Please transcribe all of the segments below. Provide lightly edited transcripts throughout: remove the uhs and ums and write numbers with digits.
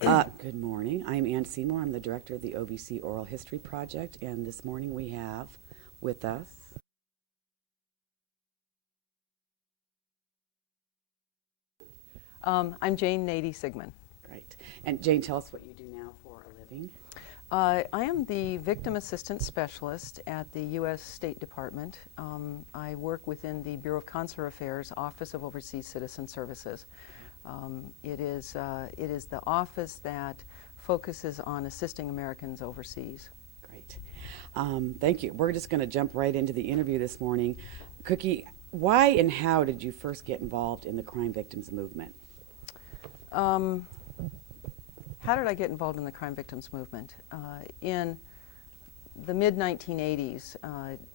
Good morning. I'm Ann Seymour. I'm the director of the OVC Oral History Project, and this morning we have with us. I'm Jane Nady Sigmon. Great. And Jane, tell us what you do now for a living. I am the Victim Assistance Specialist at the U.S. State Department. I work within the Bureau of Consular Affairs Office of Overseas Citizen Services. It is the office that focuses on assisting Americans overseas. Great. Thank you. We're just going to jump right into the interview this morning. Cookie, why and how did you first get involved in the crime victims movement? How did I get involved in the crime victims movement? In the mid-1980s,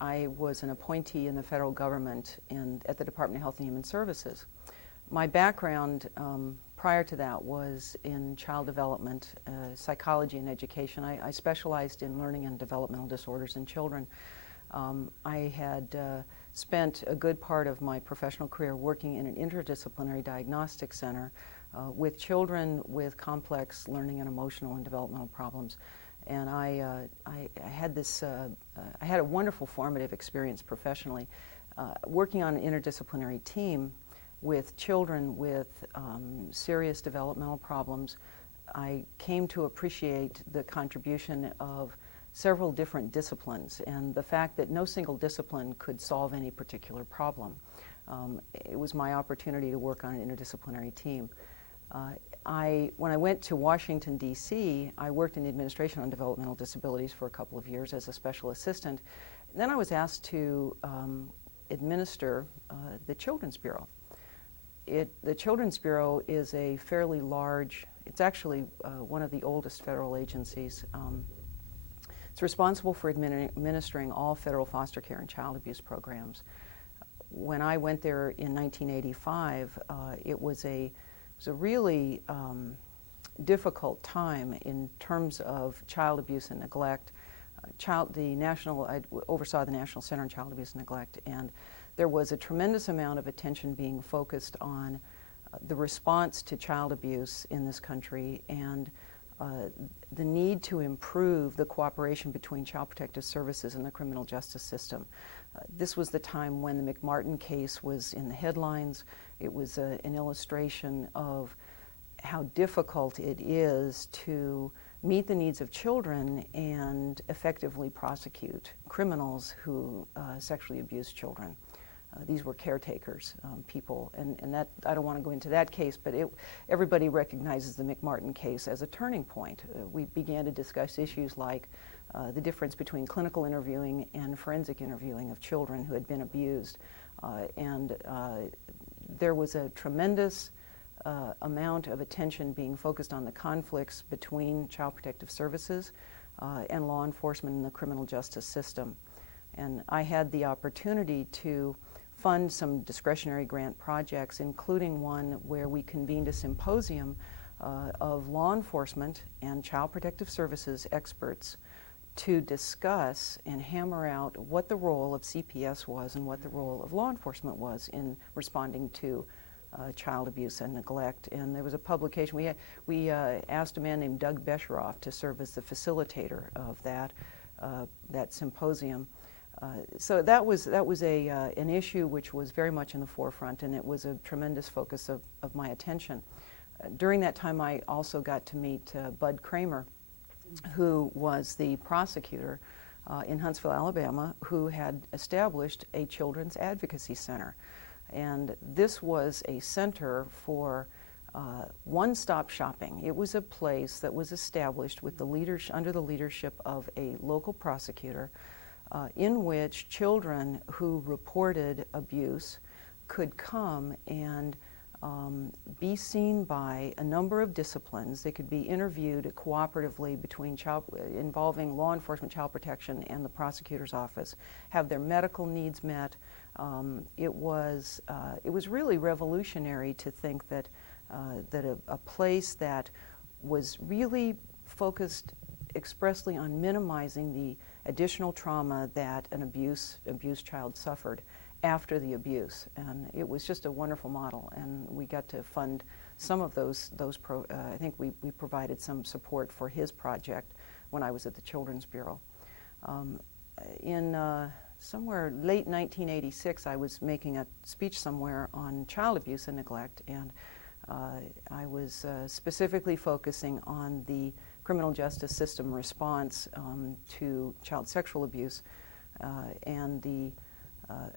I was an appointee in the federal government at the Department of Health and Human Services. My background prior to that was in child development, psychology and education. I specialized in learning and developmental disorders in children. I had spent a good part of my professional career working in an interdisciplinary diagnostic center with children with complex learning and emotional and developmental problems. And I had a wonderful formative experience professionally working on an interdisciplinary team with children with serious developmental problems. I came to appreciate the contribution of several different disciplines and the fact that no single discipline could solve any particular problem. It was my opportunity to work on an interdisciplinary team. When I went to Washington, D.C., I worked in the Administration on Developmental Disabilities for a couple of years as a special assistant. Then I was asked to administer the Children's Bureau. The Children's Bureau is a fairly large, it's actually one of the oldest federal agencies. It's responsible for administering all federal foster care and child abuse programs. When I went there in 1985, it was a really difficult time in terms of child abuse and neglect. I oversaw the National Center on Child Abuse and Neglect, and there was a tremendous amount of attention being focused on the response to child abuse in this country and the need to improve the cooperation between child protective services and the criminal justice system. This was the time when the McMartin case was in the headlines. It was an illustration of how difficult it is to meet the needs of children and effectively prosecute criminals who sexually abuse children. These were caretakers, people, and that I don't want to go into that case, but everybody recognizes the McMartin case as a turning point. We began to discuss issues like the difference between clinical interviewing and forensic interviewing of children who had been abused, and there was a tremendous amount of attention being focused on the conflicts between child protective services and law enforcement in the criminal justice system. And I had the opportunity to fund some discretionary grant projects, including one where we convened a symposium of law enforcement and child protective services experts to discuss and hammer out what the role of CPS was and what the role of law enforcement was in responding to child abuse and neglect. And there was a publication. We asked a man named Doug Besheroff to serve as the facilitator of that symposium. So that was an issue which was very much in the forefront, and it was a tremendous focus of my attention. During that time, I also got to meet Bud Kramer, who was the prosecutor in Huntsville, Alabama, who had established a children's advocacy center. And this was a center for one-stop shopping. It was a place that was established with under the leadership of a local prosecutor, in which children who reported abuse could come and be seen by a number of disciplines. They could be interviewed cooperatively involving law enforcement, child protection, and the prosecutor's office, have their medical needs met. It was really revolutionary to think that a place that was really focused expressly on minimizing the additional trauma that an abused child suffered after the abuse. And it was just a wonderful model, and we got to fund some of I think we provided some support for his project when I was at the Children's Bureau. In somewhere late 1986, I was making a speech somewhere on child abuse and neglect, and I was specifically focusing on the criminal justice system response to child sexual abuse. And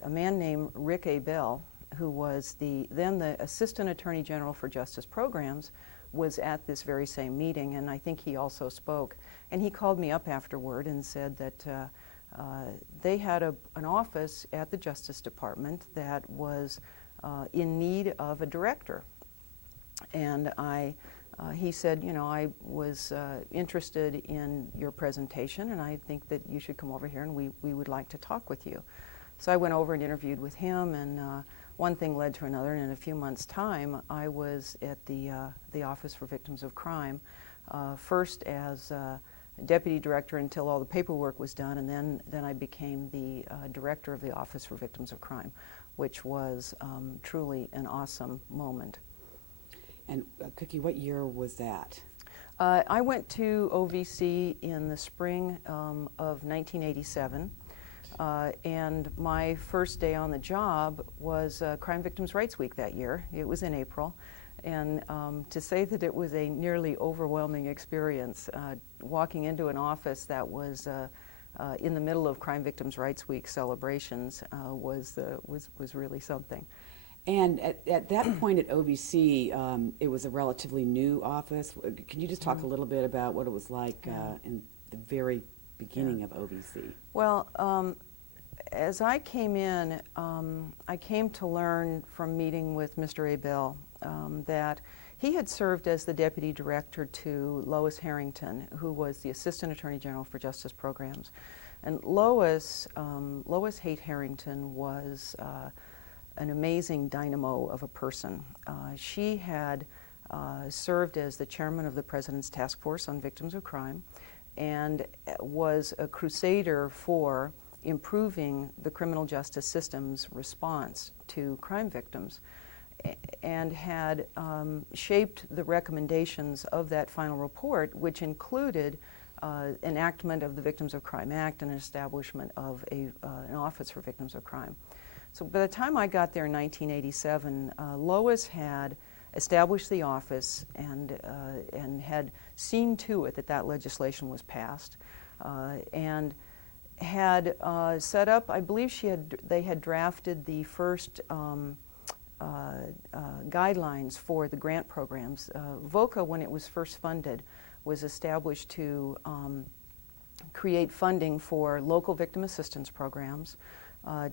a man named Rick A. Bell, who was then the Assistant Attorney General for Justice Programs, was at this very same meeting, and I think he also spoke. And he called me up afterward and said that they had an office at the Justice Department that was in need of a director. And he said, you know, I was interested in your presentation, and I think that you should come over here and we would like to talk with you. So I went over and interviewed with him, and one thing led to another, and in a few months' time, I was at the Office for Victims of Crime, first as deputy director until all the paperwork was done, and then I became the director of the Office for Victims of Crime, which was truly an awesome moment. And Cookie, what year was that? I went to OVC in the spring of 1987, and my first day on the job was Crime Victims' Rights Week that year. It was in April, and to say that it was a nearly overwhelming experience, walking into an office that was in the middle of Crime Victims' Rights Week celebrations was really something. And at that point at OVC, it was a relatively new office. Can you just talk a little bit about what it was like in the very beginning of OVC? Well, as I came in, I came to learn from meeting with Mr. A. Bell that he had served as the deputy director to Lois Harrington, who was the Assistant Attorney General for Justice Programs. And Lois Haight Harrington was an amazing dynamo of a person. She had served as the chairman of the President's Task Force on Victims of Crime and was a crusader for improving the criminal justice system's response to crime victims, and had shaped the recommendations of that final report, which included enactment of the Victims of Crime Act and establishment of an Office for Victims of Crime. So by the time I got there in 1987, Lois had established the office and had seen to it that that legislation was passed, and had set up, I believe they had drafted the first guidelines for the grant programs. VOCA, when it was first funded, was established to create funding for local victim assistance programs,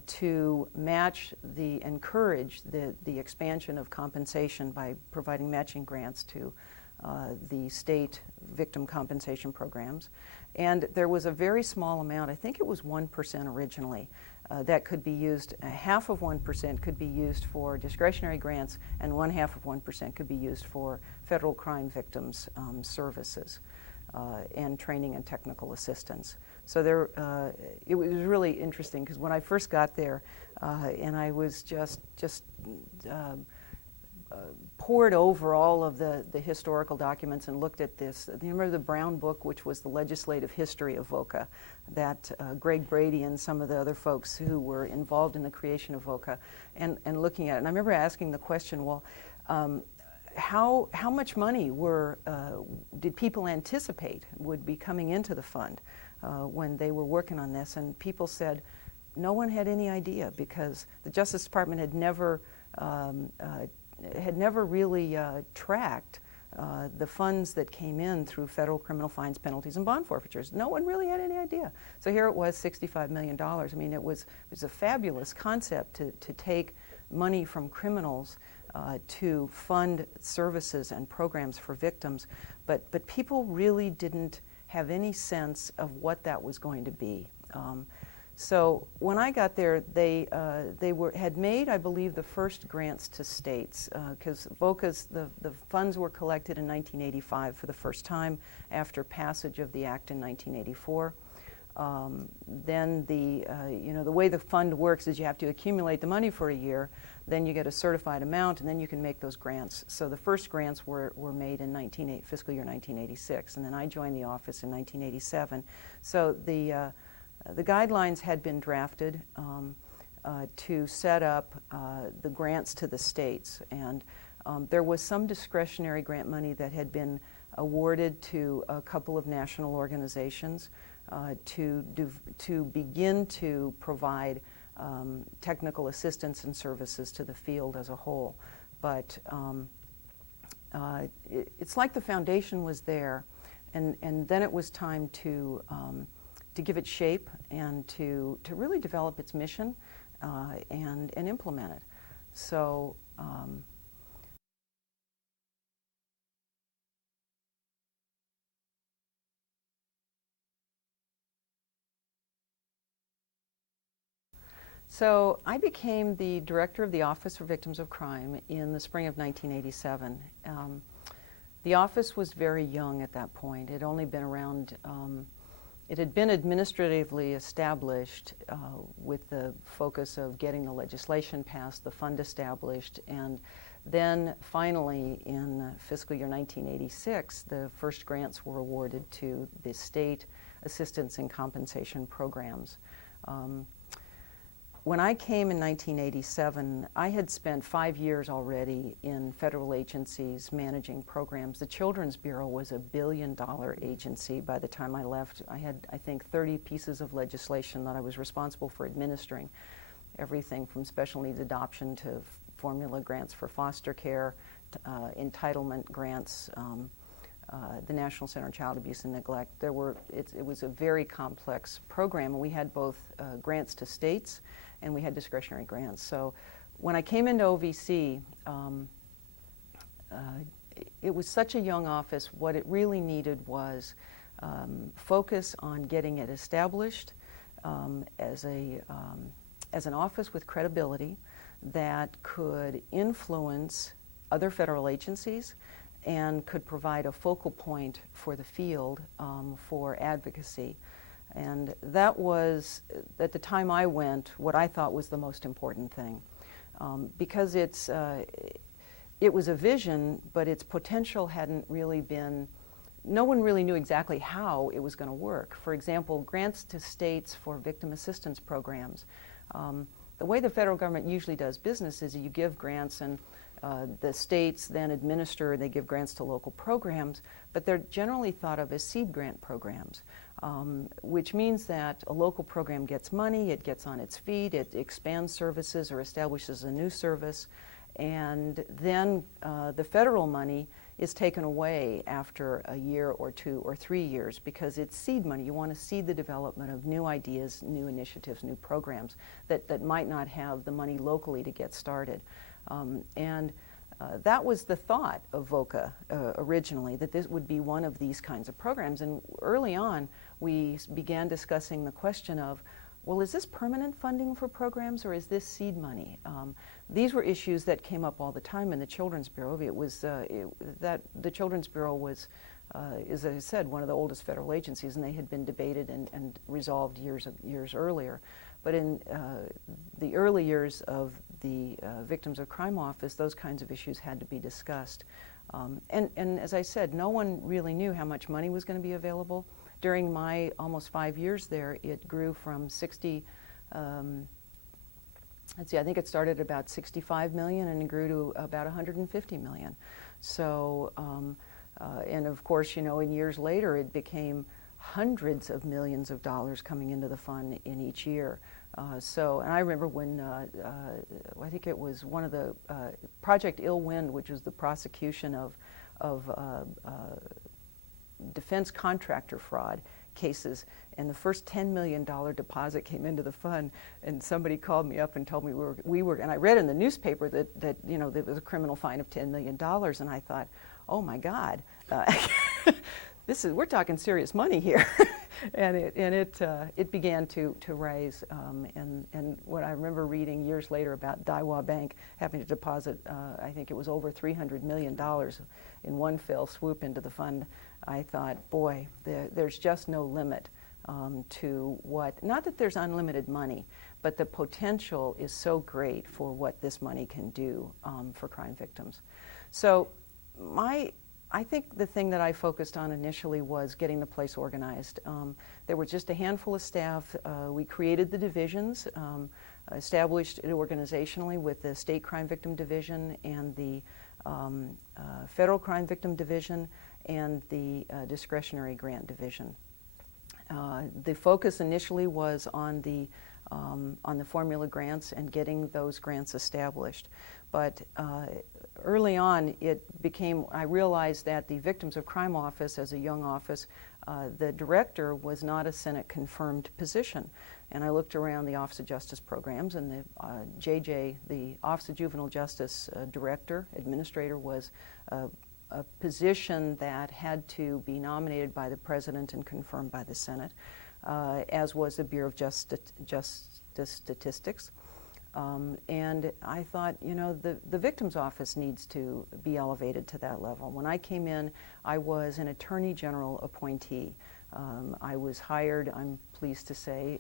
to encourage the expansion of compensation by providing matching grants to the state victim compensation programs. And there was a very small amount, I think it was 1% originally, that could be used, half of 1% could be used for discretionary grants, and 1/2 of 1% could be used for federal crime victims services and training and technical assistance. So it was really interesting, because when I first got there, and I was just pored over all of the historical documents and looked at this. You remember the Brown Book, which was the legislative history of VOCA, that Greg Brady and some of the other folks who were involved in the creation of VOCA, and looking at it. And I remember asking the question, well, how much money did people anticipate would be coming into the fund when they were working on this? And people said no one had any idea, because the Justice Department had never really tracked the funds that came in through federal criminal fines, penalties, and bond forfeitures. No one really had any idea. So here it was, $65 million. I mean, it was a fabulous concept to take money from criminals to fund services and programs for victims, but people really didn't have any sense of what that was going to be. So when I got there, they had made, I believe, the first grants to states, because VOCA's, the funds were collected in 1985 for the first time after passage of the act in 1984. Then the way the fund works is you have to accumulate the money for a year, then you get a certified amount, and then you can make those grants. So the first grants were made in fiscal year 1986, and then I joined the office in 1987. So the guidelines had been drafted to set up the grants to the states, and there was some discretionary grant money that had been awarded to a couple of national organizations to begin to provide technical assistance and services to the field as a whole. But it's like the foundation was there, and then it was time to give it shape and to really develop its mission and implement it. So. So I became the director of the Office for Victims of Crime in the spring of 1987. The office was very young at that point. It had only been around, it had been administratively established with the focus of getting the legislation passed, the fund established, and then finally in fiscal year 1986, the first grants were awarded to the state assistance and compensation programs. When I came in 1987, I had spent 5 years already in federal agencies managing programs. The Children's Bureau was a $1 billion agency by the time I left. I had, I think, 30 pieces of legislation that I was responsible for administering, everything from special needs adoption to formula grants for foster care, entitlement grants, the National Center on Child Abuse and Neglect. It was a very complex program, and we had both grants to states and we had discretionary grants. So when I came into OVC, it was such a young office. What it really needed was focus on getting it established as an office with credibility that could influence other federal agencies and could provide a focal point for the field for advocacy. And that was, at the time I went, what I thought was the most important thing. Because it was a vision, but its potential hadn't really been, no one really knew exactly how it was going to work. For example, grants to states for victim assistance programs. The way the federal government usually does business is you give grants and the states then administer, they give grants to local programs, but they're generally thought of as seed grant programs, which means that a local program gets money, it gets on its feet, it expands services or establishes a new service, and then the federal money is taken away after a year or 2 or 3 years because it's seed money. You want to seed the development of new ideas, new initiatives, new programs that might not have the money locally to get started. That was the thought of VOCA originally, that this would be one of these kinds of programs. And early on, we began discussing the question of, well, is this permanent funding for programs or is this seed money? These were issues that came up all the time in the Children's Bureau. It was that the Children's Bureau was, as I said, one of the oldest federal agencies, and they had been debated and resolved years earlier. But in the early years of the Victims of Crime Office, those kinds of issues had to be discussed. And as I said, no one really knew how much money was going to be available. During my almost 5 years there, it grew from 60, let's see, I think it started at about 65 million and it grew to about 150 million. So, and of course, you know, in years later, it became hundreds of millions of dollars coming into the fund in each year. And I remember when, I think it was one of the, Project Ill Wind, which was the prosecution of defense contractor fraud cases, and the first $10 million deposit came into the fund, and somebody called me up and told me we were, and I read in the newspaper that you know, there was a criminal fine of $10 million, and I thought, oh my God, we're talking serious money here. And it began to rise, and what I remember reading years later about Daiwa Bank having to deposit, I think it was over $300 million in one fell swoop into the fund, I thought, boy, there's just no limit to what, not that there's unlimited money, but the potential is so great for what this money can do for crime victims. So I think the thing that I focused on initially was getting the place organized. There were just a handful of staff. We created the divisions, established it organizationally with the State Crime Victim Division and the Federal Crime Victim Division and the Discretionary Grant Division. The focus initially was on the formula grants and getting those grants established. But early on, I realized that the Victims of Crime Office, as a young office, the director was not a Senate-confirmed position. And I looked around the Office of Justice Programs, and the JJ, the Office of Juvenile Justice Director, Administrator, was a position that had to be nominated by the President and confirmed by the Senate, as was the Bureau of Justice Statistics. And I thought, you know, the Victim's Office needs to be elevated to that level. When I came in, I was an Attorney General appointee. I was hired, I'm pleased to say,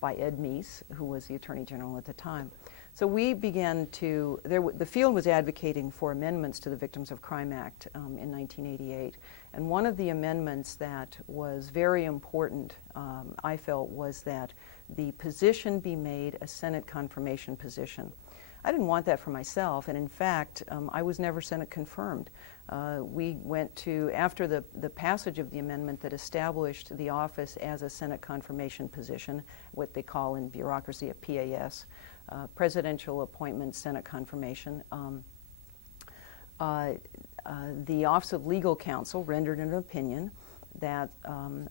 by Ed Meese, who was the Attorney General at the time. So we began to, the field was advocating for amendments to the Victims of Crime Act in 1988. And one of the amendments that was very important, I felt, was that the position be made a Senate confirmation position. I didn't want that for myself, and in fact, I was never Senate confirmed. We went to, after the passage of the amendment that established the office as a Senate confirmation position, what they call in bureaucracy a PAS, Presidential Appointment Senate Confirmation. The Office of Legal Counsel rendered an opinion that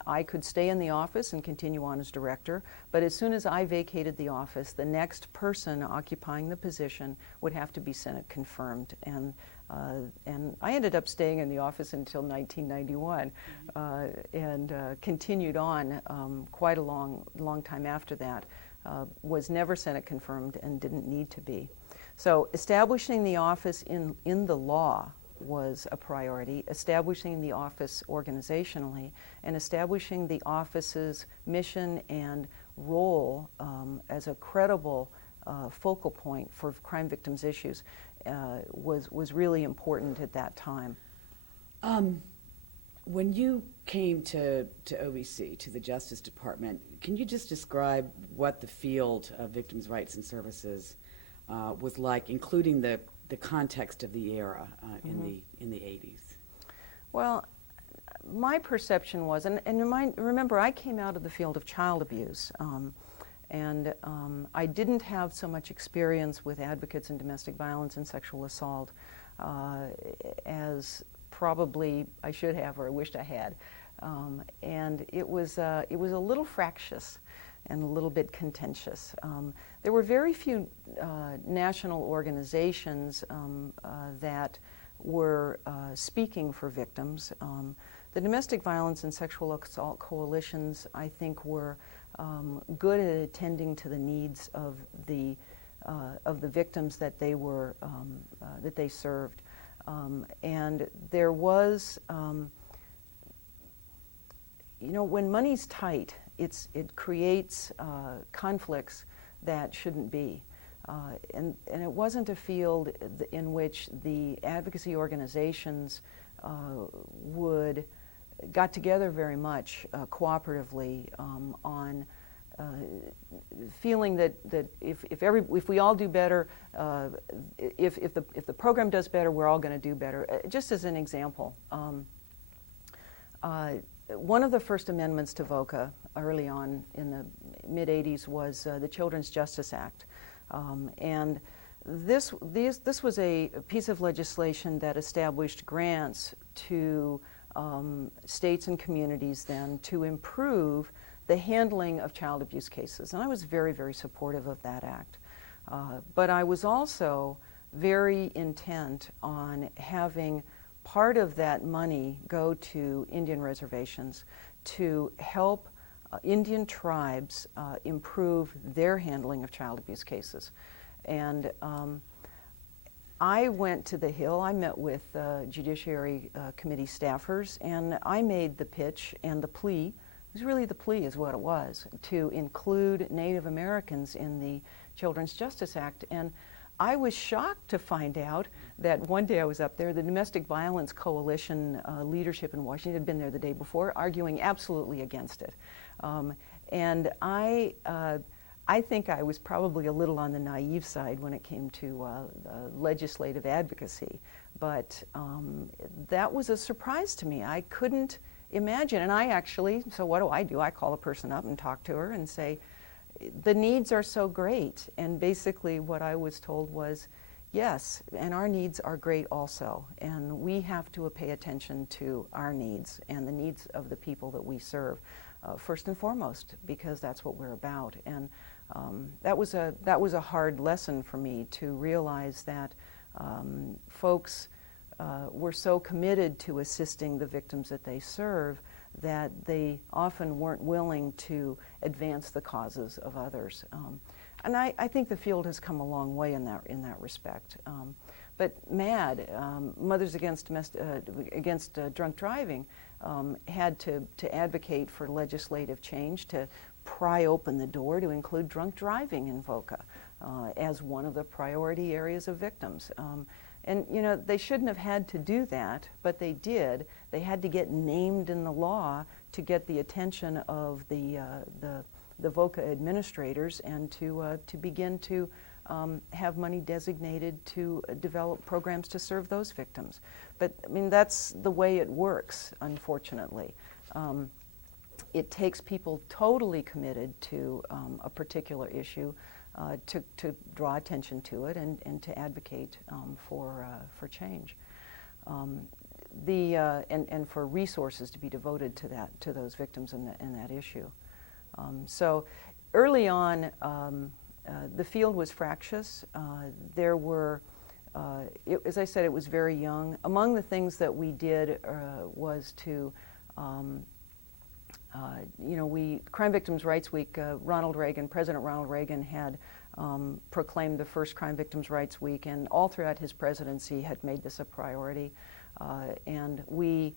I could stay in the office and continue on as director, but as soon as I vacated the office, the next person occupying the position would have to be Senate confirmed. And I ended up staying in the office until 1991 and continued on quite a long time after that. Was never Senate confirmed and didn't need to be. So establishing the office in the law was a priority, establishing the office organizationally, and establishing the office's mission and role as a credible focal point for crime victims' issues was really important at that time. When you came to OVC, to the Justice Department, can you just describe what the field of victims' rights and services was like, including the context of the era in the 80s? Well, my perception was, remember, I came out of the field of child abuse, and I didn't have so much experience with advocates in domestic violence and sexual assault as probably I should have, or I wished I had. And it was a little fractious and a little bit contentious. There were very few national organizations that were speaking for victims. The domestic violence and sexual assault coalitions, I think, were good at attending to the needs of the victims that they were that they served. And there was, you know, when money's tight, it creates conflicts that shouldn't be. And it wasn't a field in which the advocacy organizations got together very much cooperatively on feeling that if we all do better, if the program does better, we're all going to do better. Just as an example, one of the first amendments to VOCA early on in the mid-'80s was the Children's Justice Act, and this was a piece of legislation that established grants to states and communities then to improve the handling of child abuse cases. And I was very, very supportive of that act. But I was also very intent on having part of that money go to Indian reservations to help Indian tribes improve their handling of child abuse cases. And I went to the Hill, I met with Judiciary Committee staffers, and I made the pitch and the plea was really the plea is what it was, to include Native Americans in the Children's Justice Act. And I was shocked to find out that one day I was up there, the Domestic Violence Coalition leadership in Washington had been there the day before, arguing absolutely against it. And I think I was probably a little on the naive side when it came to legislative advocacy, but that was a surprise to me. I couldn't imagine, and I actually, so what do? I call a person up and talk to her and say, the needs are so great, and basically what I was told was, yes, and our needs are great also, and we have to pay attention to our needs and the needs of the people that we serve, first and foremost, because that's what we're about. And that was a hard lesson for me, to realize that folks were so committed to assisting the victims that they serve that they often weren't willing to advance the causes of others. And I think the field has come a long way in that respect. But MAD, Mothers Against Drunk Driving, had to advocate for legislative change to pry open the door to include drunk driving in VOCA as one of the priority areas of victims. And you know, they shouldn't have had to do that, but they did. They had to get named in the law to get the attention of the VOCA administrators, and to begin to have money designated to develop programs to serve those victims. But I mean, that's the way it works, unfortunately. It takes people totally committed to a particular issue to draw attention to it and to advocate for change. And for resources to be devoted to those victims and that issue. So early on, the field was fractious. There were, as I said, it was very young. Among the things that we did was to, Crime Victims' Rights Week, President Ronald Reagan had proclaimed the first Crime Victims' Rights Week, and all throughout his presidency had made this a priority. And we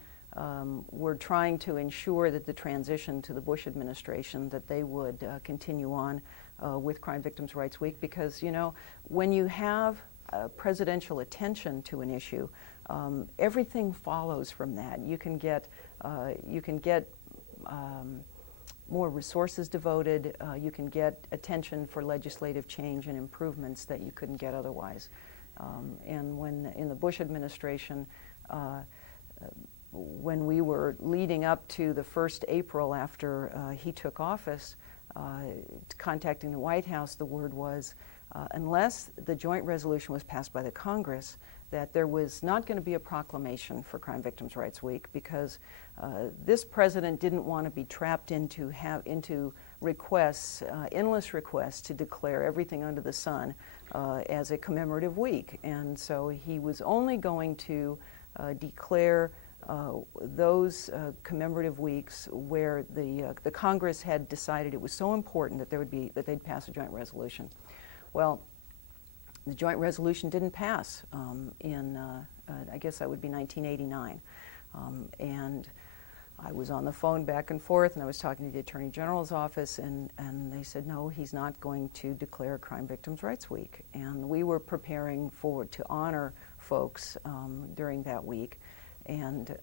were trying to ensure that the transition to the Bush administration, that they would continue on with Crime Victims' Rights Week, because, you know, when you have presidential attention to an issue, everything follows from that. You can get more resources devoted, you can get attention for legislative change and improvements that you couldn't get otherwise. And when in the Bush administration, when we were leading up to the first April after he took office, contacting the White House, the word was, unless the joint resolution was passed by the Congress, that there was not going to be a proclamation for Crime Victims' Rights Week, because this president didn't want to be trapped into requests, endless requests to declare everything under the sun as a commemorative week. And so he was only going to declare those commemorative weeks where the Congress had decided it was so important that they'd pass a joint resolution. Well, the joint resolution didn't pass I guess that would be 1989. And I was on the phone back and forth, and I was talking to the Attorney General's office, and they said, no, he's not going to declare Crime Victims' Rights Week. And we were preparing to honor folks during that week. And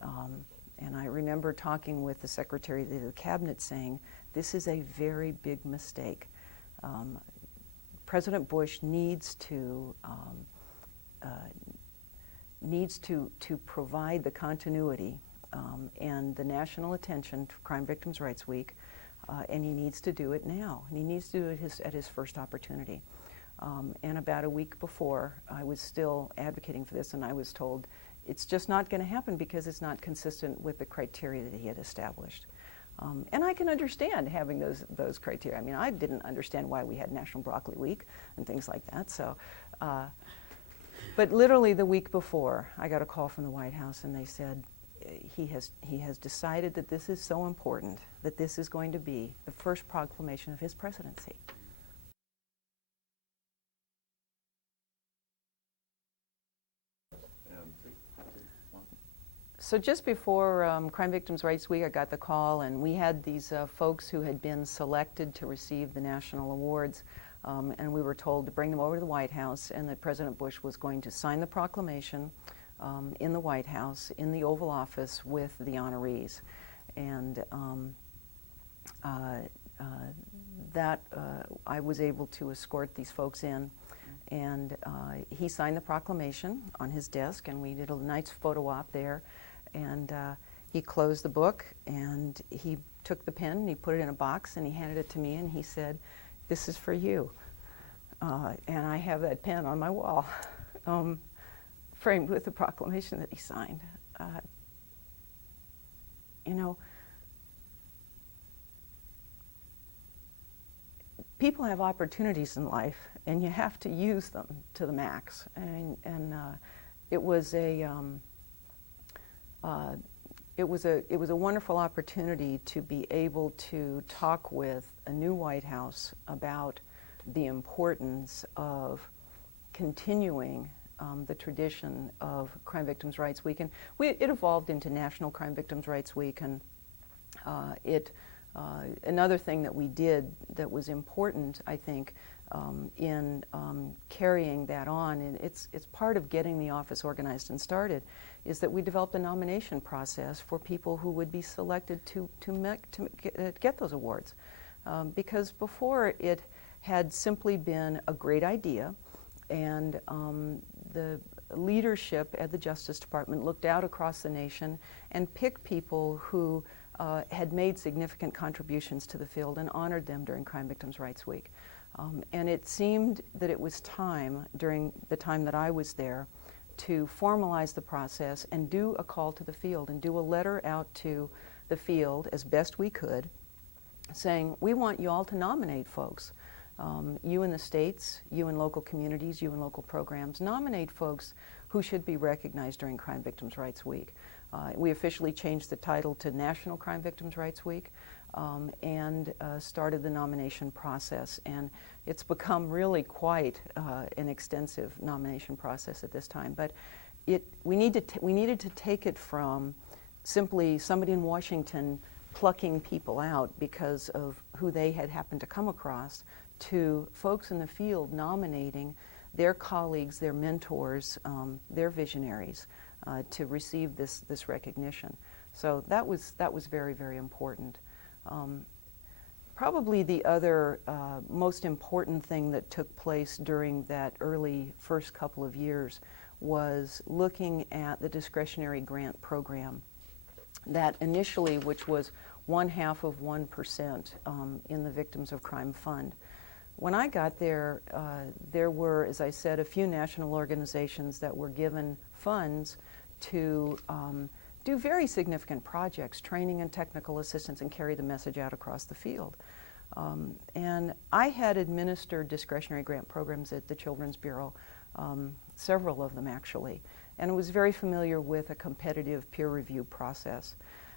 I remember talking with the Secretary of the Cabinet saying, this is a very big mistake. President Bush needs to provide the continuity and the national attention to Crime Victims' Rights Week, and he needs to do it now. And he needs to do it at his first opportunity. And about a week before, I was still advocating for this, and I was told it's just not going to happen because it's not consistent with the criteria that he had established. And I can understand having those criteria. I mean, I didn't understand why we had National Broccoli Week and things like that. So, but literally the week before, I got a call from the White House, and they said he has decided that this is so important that this is going to be the first proclamation of his presidency. So just before Crime Victims' Rights Week, I got the call, and we had these folks who had been selected to receive the national awards, and we were told to bring them over to the White House, and that President Bush was going to sign the proclamation in the White House, in the Oval Office, with the honorees. And I was able to escort these folks in, and he signed the proclamation on his desk, and we did a nice photo op there. And he closed the book, and he took the pen, and he put it in a box, and he handed it to me, and he said, "This is for you." And I have that pen on my wall, framed with the proclamation that he signed. You know, people have opportunities in life, and you have to use them to the max. And it was a wonderful opportunity to be able to talk with a new White House about the importance of continuing the tradition of Crime Victims' Rights Week. And it evolved into National Crime Victims' Rights Week, and another thing that we did that was important, I think, in carrying that on, and it's part of getting the office organized and started, is that we developed a nomination process for people who would be selected to get those awards. Because before, it had simply been a great idea, and the leadership at the Justice Department looked out across the nation and picked people who had made significant contributions to the field and honored them during Crime Victims' Rights Week. And it seemed that it was time, during the time that I was there, to formalize the process and do a call to the field and do a letter out to the field as best we could, saying, we want you all to nominate folks. You in the states, you in local communities, you in local programs, nominate folks who should be recognized during Crime Victims' Rights Week. We officially changed the title to National Crime Victims' Rights Week, and started the nomination process. And it's become really quite an extensive nomination process at this time. But we needed to take it from simply somebody in Washington plucking people out because of who they had happened to come across, to folks in the field nominating their colleagues, their mentors, their visionaries to receive this recognition. So that was very, very important. Probably the other most important thing that took place during that early first couple of years was looking at the discretionary grant program that initially, which was 0.5% in the Victims of Crime Fund. When I got there, there were, as I said, a few national organizations that were given funds to do very significant projects, training and technical assistance, and carry the message out across the field. And I had administered discretionary grant programs at the Children's Bureau, several of them actually, and was very familiar with a competitive peer review process.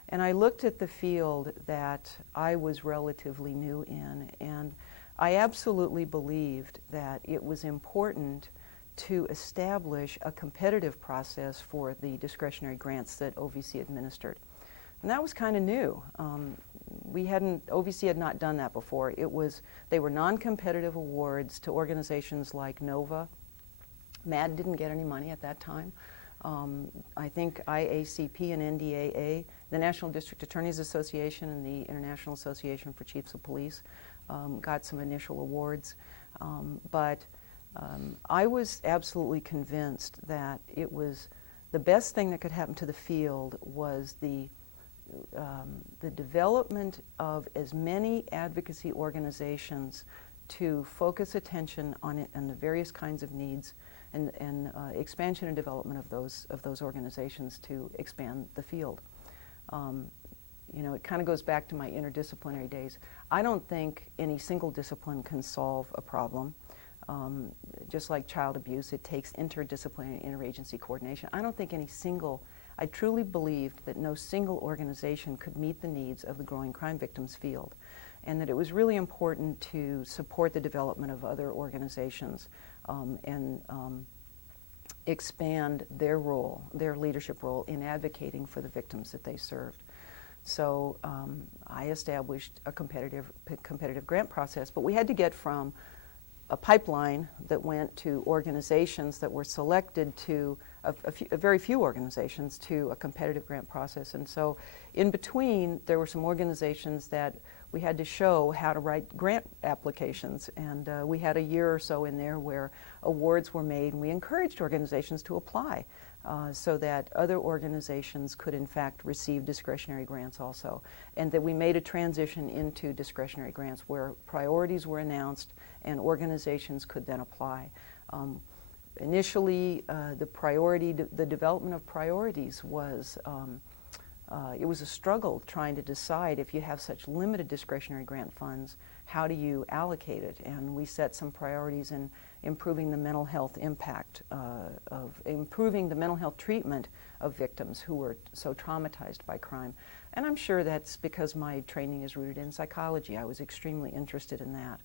And I looked at the field that I was relatively new in, and I absolutely believed that it was important to establish a competitive process for the discretionary grants that OVC administered. And that was kind of new. OVC had not done that before. They were non-competitive awards to organizations like NOVA. MAD didn't get any money at that time. I think IACP and NDAA, the National District Attorneys Association and the International Association for Chiefs of Police got some initial awards. But I was absolutely convinced that it was the best thing that could happen to the field was the development of as many advocacy organizations to focus attention on it and the various kinds of needs, and expansion and development of those organizations to expand the field. You know, it kind of goes back to my interdisciplinary days. I don't think any single discipline can solve a problem. Just like child abuse, it takes interdisciplinary and interagency coordination. I truly believed that no single organization could meet the needs of the growing crime victims field, and that it was really important to support the development of other organizations expand their role, their leadership role in advocating for the victims that they served. So I established a competitive grant process, but we had to get from a pipeline that went to organizations that were selected to a very few organizations to a competitive grant process. And so in between, there were some organizations that we had to show how to write grant applications. And we had a year or so in there where awards were made, and we encouraged organizations to apply so that other organizations could in fact receive discretionary grants also. And that we made a transition into discretionary grants where priorities were announced and organizations could then apply. Initially, the development of priorities was, it was a struggle trying to decide, if you have such limited discretionary grant funds, how do you allocate it? And we set some priorities in improving the mental health impact improving the mental health treatment of victims who were so traumatized by crime. And I'm sure that's because my training is rooted in psychology. I was extremely interested in that.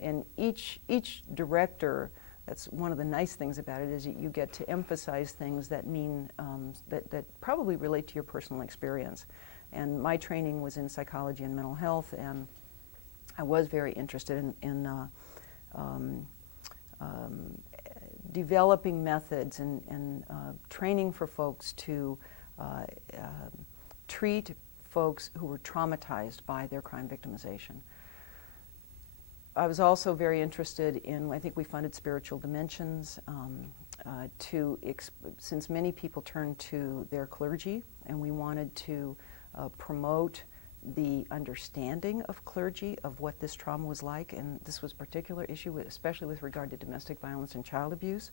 And each director, that's one of the nice things about it, is that you get to emphasize things that mean, that probably relate to your personal experience. And my training was in psychology and mental health, and I was very interested in developing methods and training for folks to treat folks who were traumatized by their crime victimization. I was also very interested in, I think we funded spiritual dimensions since many people turned to their clergy, and we wanted to promote the understanding of clergy of what this trauma was like, and this was a particular issue, especially with regard to domestic violence and child abuse.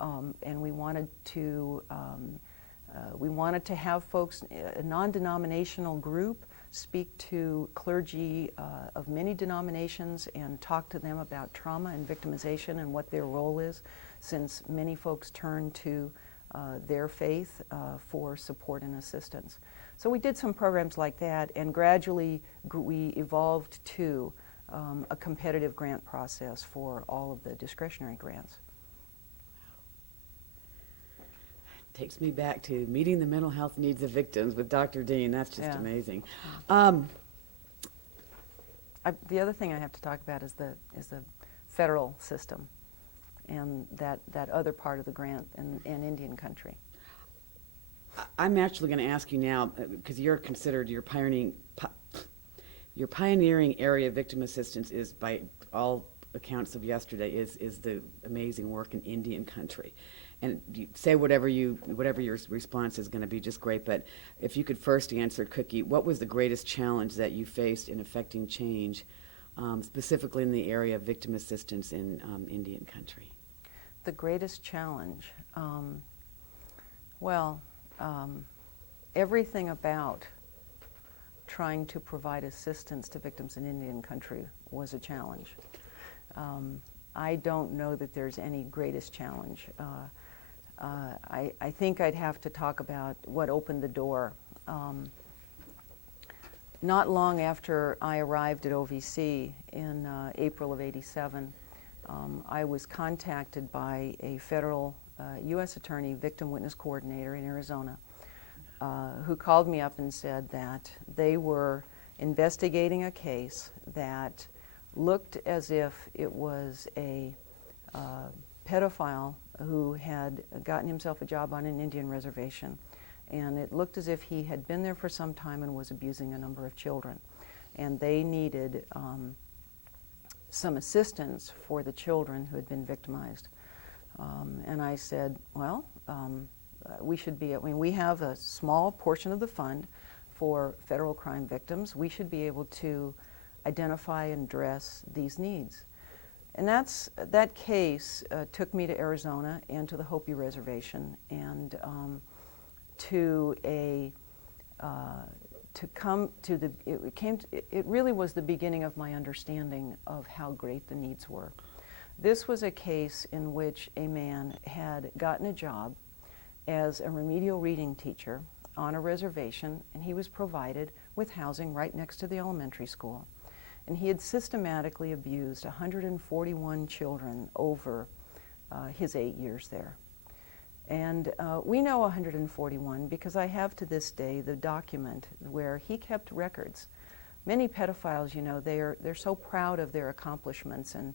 And we wanted to have folks, a non-denominational group, speak to clergy of many denominations and talk to them about trauma and victimization and what their role is, since many folks turn to their faith for support and assistance. So we did some programs like that, and gradually we evolved to a competitive grant process for all of the discretionary grants. Takes me back to meeting the mental health needs of victims with Dr. Dean. That's just amazing. The other thing I have to talk about is the federal system and that other part of the grant in Indian country. I'm actually going to ask you now, because you're considered your pioneering area of victim assistance is, by all accounts of yesterday, is the amazing work in Indian country. And you say whatever your response is going to be just great, but if you could first answer, Cookie, what was the greatest challenge that you faced in affecting change, specifically in the area of victim assistance in Indian country? The greatest challenge? Everything about trying to provide assistance to victims in Indian country was a challenge. I don't know that there's any greatest challenge. I think I'd have to talk about what opened the door. Not long after I arrived at OVC in April of '87, I was contacted by a federal U.S. attorney, victim witness coordinator in Arizona, who called me up and said that they were investigating a case that looked as if it was a pedophile who had gotten himself a job on an Indian reservation. And it looked as if he had been there for some time and was abusing a number of children. And they needed some assistance for the children who had been victimized. And I said, well, we should be, we have a small portion of the fund for federal crime victims. We should be able to identify and address these needs. And that case took me to Arizona and to the Hopi Reservation, and it really was the beginning of my understanding of how great the needs were. This was a case in which a man had gotten a job as a remedial reading teacher on a reservation, and he was provided with housing right next to the elementary school. And he had systematically abused 141 children over his 8 years there. And we know 141 because I have to this day the document where he kept records. Many pedophiles, you know, they're so proud of their accomplishments, and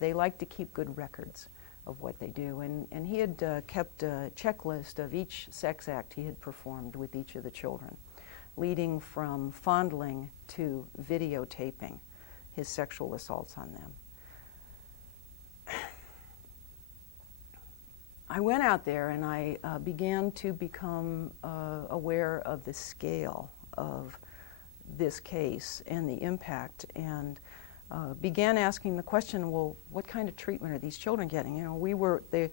they like to keep good records of what they do. And he had kept a checklist of each sex act he had performed with each of the children, leading from fondling to videotaping his sexual assaults on them. I went out there and I began to become aware of the scale of this case and the impact, and began asking the question, well, what kind of treatment are these children getting? You know, the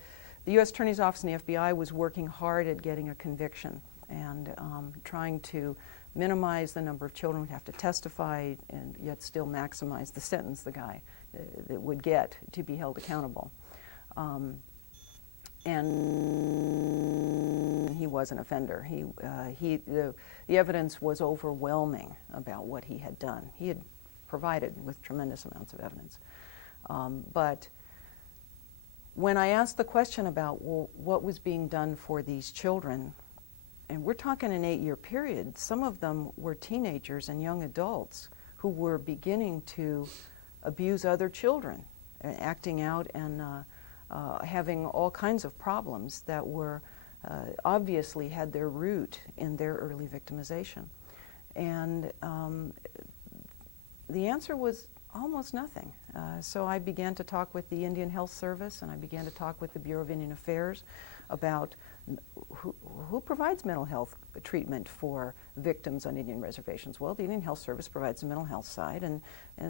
U.S. Attorney's Office and the FBI was working hard at getting a conviction and trying to minimize the number of children who'd have to testify and yet still maximize the sentence the guy that would get to be held accountable. And he was an offender. The evidence was overwhelming about what he had done. He had provided with tremendous amounts of evidence. But when I asked the question about, well, what was being done for these children, and we're talking an 8-year period, some of them were teenagers and young adults who were beginning to abuse other children, acting out and having all kinds of problems that were obviously had their root in their early victimization. And the answer was almost nothing. So I began to talk with the Indian Health Service, and I began to talk with the Bureau of Indian Affairs about who provides mental health treatment for victims on Indian reservations. Well, the Indian Health Service provides the mental health side, and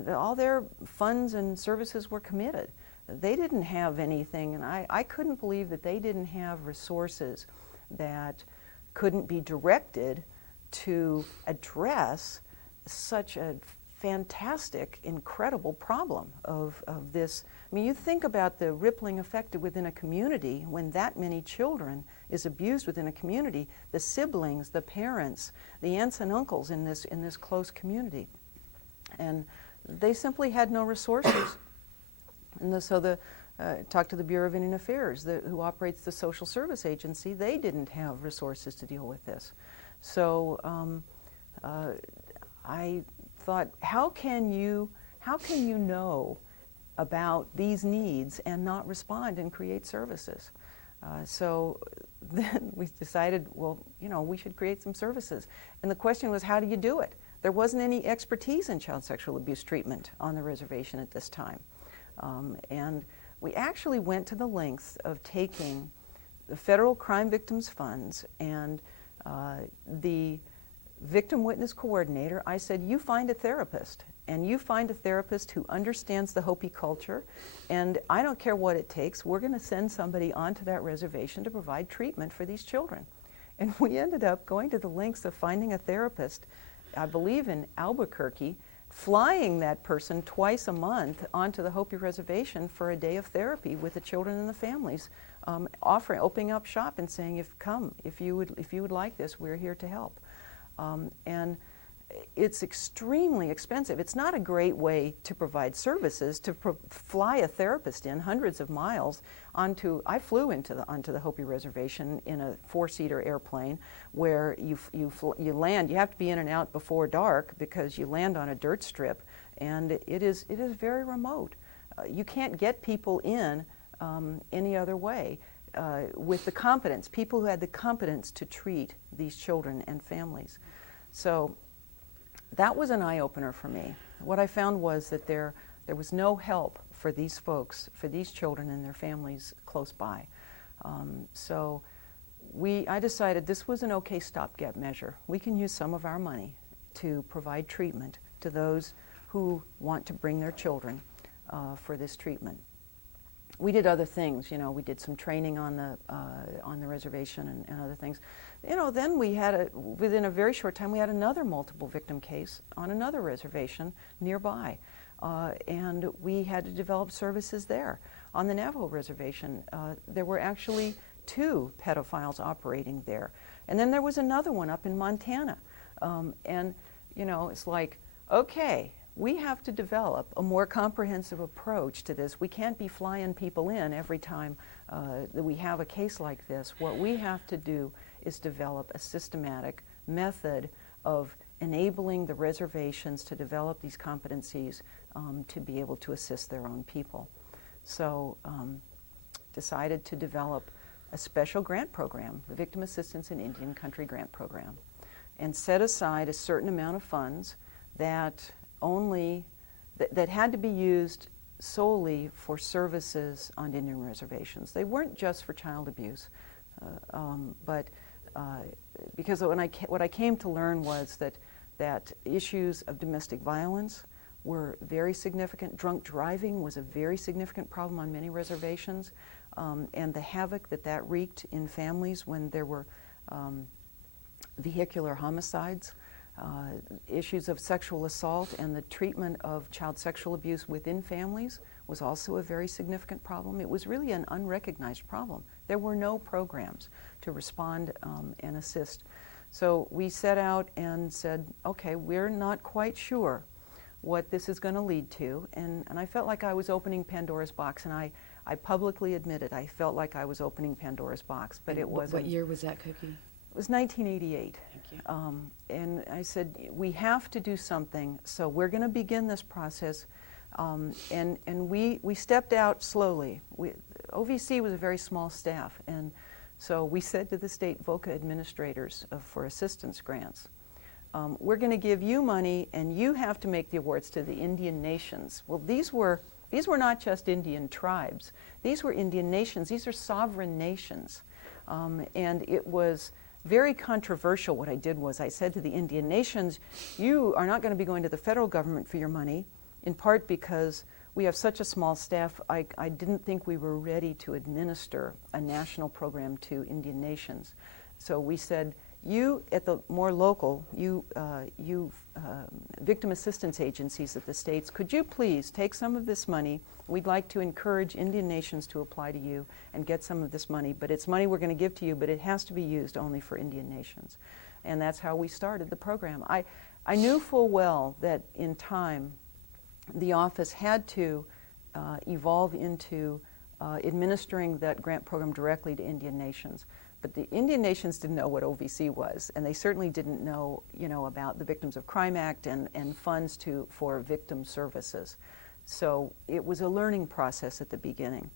all their funds and services were committed. They didn't have anything, and I couldn't believe that they didn't have resources that couldn't be directed to address such a fantastic, incredible problem of this. I mean, you think about the rippling effect within a community when that many children is abused within a community, the siblings, the parents, the aunts and uncles in this close community. And they simply had no resources. And so talk to the Bureau of Indian Affairs, who operates the social service agency. They didn't have resources to deal with this. So I thought, how can you know about these needs and not respond and create services? So then we decided, well, you know, we should create some services. And the question was, how do you do it? There wasn't any expertise in child sexual abuse treatment on the reservation at this time. And we actually went to the lengths of taking the federal crime victims funds and the victim witness coordinator. I said, you find a therapist, and you find a therapist who understands the Hopi culture, and I don't care what it takes, we're going to send somebody onto that reservation to provide treatment for these children. And we ended up going to the lengths of finding a therapist, I believe in Albuquerque, flying that person twice a month onto the Hopi reservation for a day of therapy with the children and the families, opening up shop and saying, if you would like this, we're here to help. And it's extremely expensive. It's not a great way to provide services, to fly a therapist in hundreds of miles I flew onto the Hopi reservation in a 4-seater airplane where you land. You have to be in and out before dark because you land on a dirt strip, and it is very remote. You can't get people in any other way with the competence, people who had the competence to treat these children and families. So that was an eye-opener for me. What I found was that there was no help for these folks, for these children and their families close by. So I decided this was an okay stopgap measure. We can use some of our money to provide treatment to those who want to bring their children for this treatment. We did other things, you know, we did some training on the reservation and other things. You know, then within a very short time, we had another multiple victim case on another reservation nearby. And we had to develop services there. On the Navajo reservation, there were actually 2 pedophiles operating there. And then there was another one up in Montana. And, you know, it's like, okay, we have to develop a more comprehensive approach to this. We can't be flying people in every time that we have a case like this. What we have to do is develop a systematic method of enabling the reservations to develop these competencies to be able to assist their own people. So decided to develop a special grant program, the Victim Assistance in Indian Country Grant Program, and set aside a certain amount of funds that that had to be used solely for services on Indian reservations. They weren't just for child abuse, but because what I came to learn was that issues of domestic violence were very significant. Drunk driving was a very significant problem on many reservations, and the havoc that wreaked in families when there were vehicular homicides, issues of sexual assault, and the treatment of child sexual abuse within families was also a very significant problem. It was really an unrecognized problem. There were no programs to respond and assist. So we set out and said, okay, we're not quite sure what this is going to lead to, and I felt like I was opening Pandora's box, and I publicly admitted I felt like I was opening Pandora's box, but And it wasn't. What year was that, Cookie? It was 1988. Thank you. And I said, we have to do something, so we're going to begin this process. And we stepped out slowly. OVC was a very small staff, and so we said to the state VOCA administrators for assistance grants, we're going to give you money, and you have to make the awards to the Indian nations. Well, these were not just Indian tribes. These were Indian nations. These are sovereign nations. And it was very controversial. What I did was I said to the Indian nations, you are not going to be going to the federal government for your money, in part because we have such a small staff. I didn't think we were ready to administer a national program to Indian nations. So we said, you at the more local, you victim assistance agencies at the states, could you please take some of this money? We'd like to encourage Indian nations to apply to you and get some of this money, but it's money we're going to give to you, but it has to be used only for Indian nations. And that's how we started the program. I knew full well that in time the office had to evolve into administering that grant program directly to Indian nations. But the Indian nations didn't know what OVC was, and they certainly didn't know, about the Victims of Crime Act and funds for victim services. So it was a learning process at the beginning.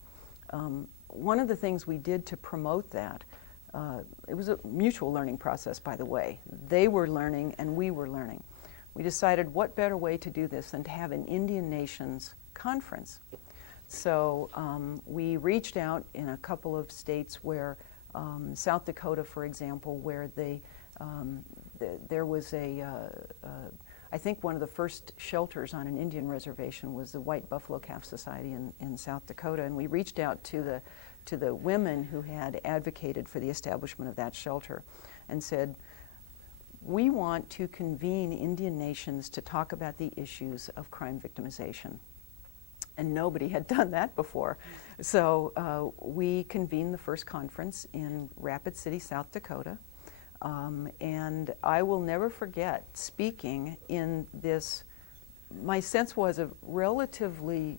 One of the things we did to promote that, it was a mutual learning process, by the way. They were learning and we were learning. We decided what better way to do this than to have an Indian nations conference. So we reached out in a couple of states where South Dakota, for example, where there was I think one of the first shelters on an Indian reservation was the White Buffalo Calf Society in South Dakota, and we reached out to the women who had advocated for the establishment of that shelter and said, we want to convene Indian nations to talk about the issues of crime victimization. And nobody had done that before. So we convened the first conference in Rapid City, South Dakota. And I will never forget speaking in this, my sense was a relatively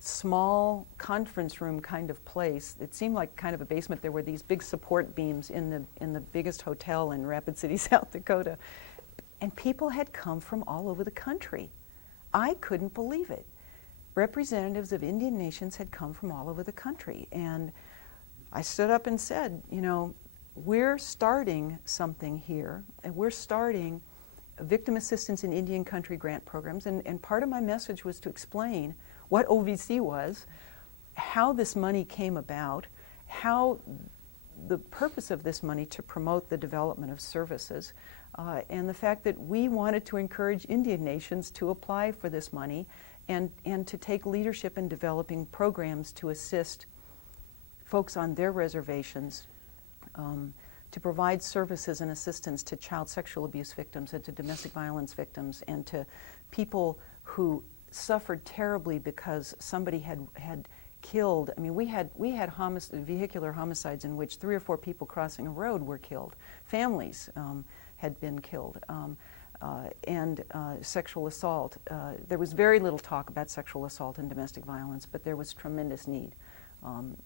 small conference room kind of place. It seemed like kind of a basement. There were these big support beams in the biggest hotel in Rapid City, South Dakota. And people had come from all over the country. I couldn't believe it. Representatives of Indian nations had come from all over the country. And I stood up and said, we're starting something here, and we're starting victim assistance in Indian country grant programs. And part of my message was to explain what OVC was, how this money came about, how the purpose of this money to promote the development of services, and the fact that we wanted to encourage Indian nations to apply for this money and to take leadership in developing programs to assist folks on their reservations, to provide services and assistance to child sexual abuse victims and to domestic violence victims and to people who suffered terribly because somebody had killed. I mean, we had vehicular homicides in which 3 or 4 people crossing a road were killed. Families had been killed. and sexual assault. There was very little talk about sexual assault and domestic violence, but there was tremendous need.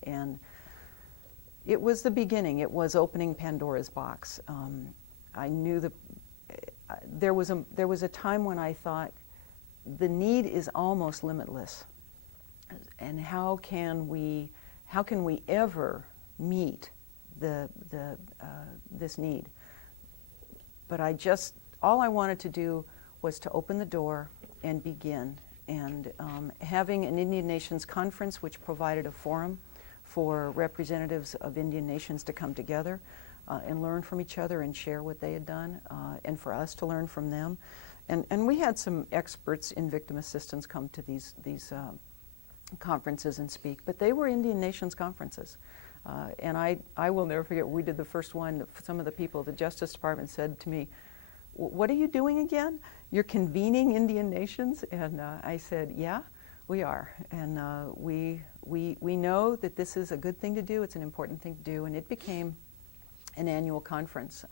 And it was the beginning. It was opening Pandora's box. I knew there was a time when I thought the need is almost limitless, and how can we ever meet this need? But all I wanted to do was to open the door and begin. And having an Indian Nations conference, which provided a forum for representatives of Indian nations to come together and learn from each other and share what they had done, and for us to learn from them. And we had some experts in victim assistance come to these conferences and speak, but they were Indian Nations conferences. And I will never forget, we did the first one. Some of the people at the Justice Department said to me, "What are you doing again? You're convening Indian nations?" And I said, "Yeah, we are. And we know that this is a good thing to do. It's an important thing to do." And it became an annual conference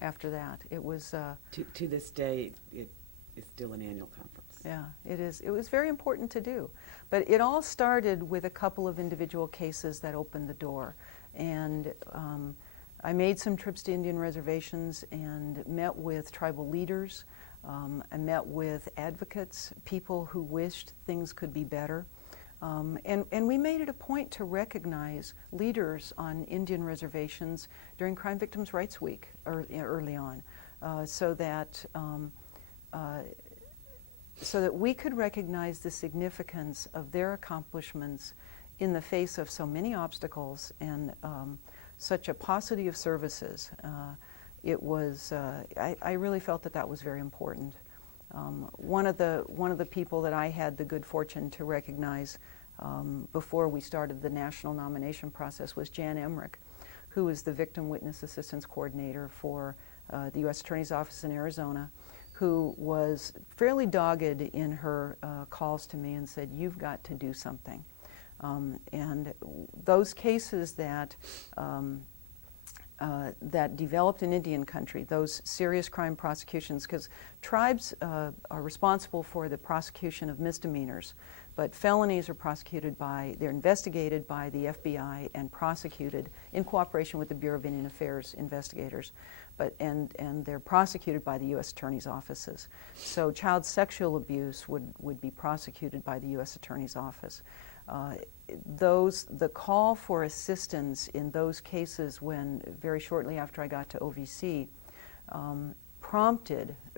after that. It was to this day, it is still an annual conference. Yeah, it is. It was very important to do. But it all started with a couple of individual cases that opened the door. And I made some trips to Indian reservations and met with tribal leaders. I met with advocates, people who wished things could be better. And we made it a point to recognize leaders on Indian reservations during Crime Victims' Rights Week early on, so that we could recognize the significance of their accomplishments in the face of so many obstacles and such a paucity of services. I really felt that was very important. One of the people that I had the good fortune to recognize before we started the national nomination process was Jan Emmerich, who is the Victim Witness Assistance Coordinator for the U.S. Attorney's Office in Arizona, who was fairly dogged in her calls to me and said, "You've got to do something." And those cases that developed in Indian country, those serious crime prosecutions, because tribes are responsible for the prosecution of misdemeanors, but felonies are they're investigated by the FBI and prosecuted in cooperation with the Bureau of Indian Affairs investigators, and they're prosecuted by the U.S. Attorney's offices. So child sexual abuse would be prosecuted by the U.S. Attorney's office. The call for assistance in those cases, when very shortly after I got to OVC,